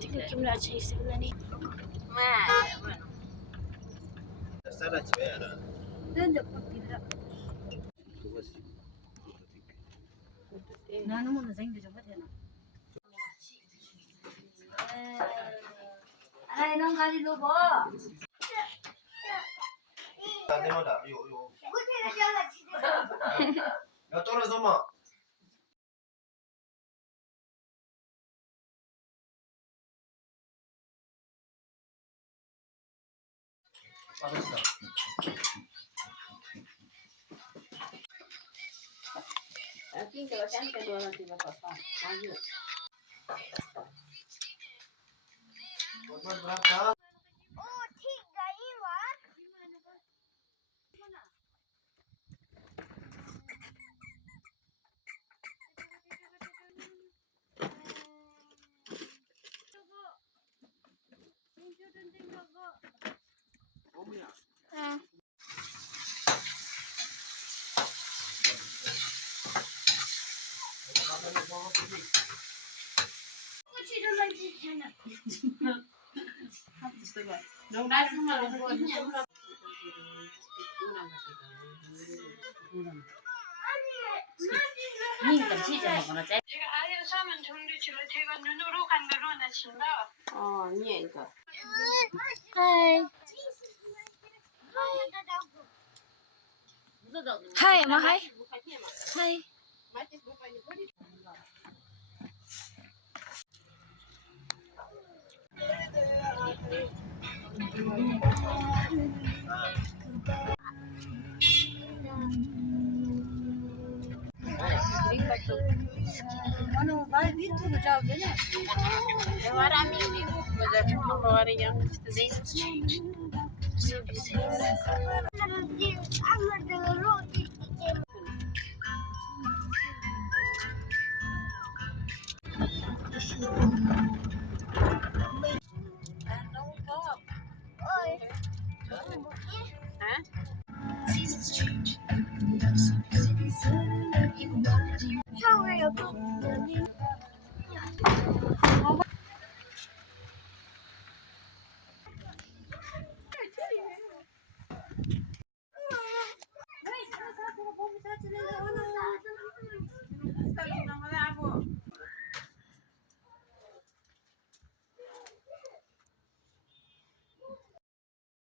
Tiga kimla ce sigla ne. Sarà vera. 나는 뭐 생기 좀 하잖아. 아, 이런 가지도 뭐. 아, 내마다. 요. 야, 떨어져 마. 빠졌다. Aquí que bastante todo el tiempo pasó. Ayo. 정말 브라카. Não dá uma coisinha. 니니까 치즈 먹어라. 제가 아예 사면 정리치를 제가 눈으로 간 대로 내친다. Nie 이거. Hi. Hi, Emma. Hi. Hi. 나는 말 밑으로 잡으면 Agora amigo, mas é por uma hora e antes de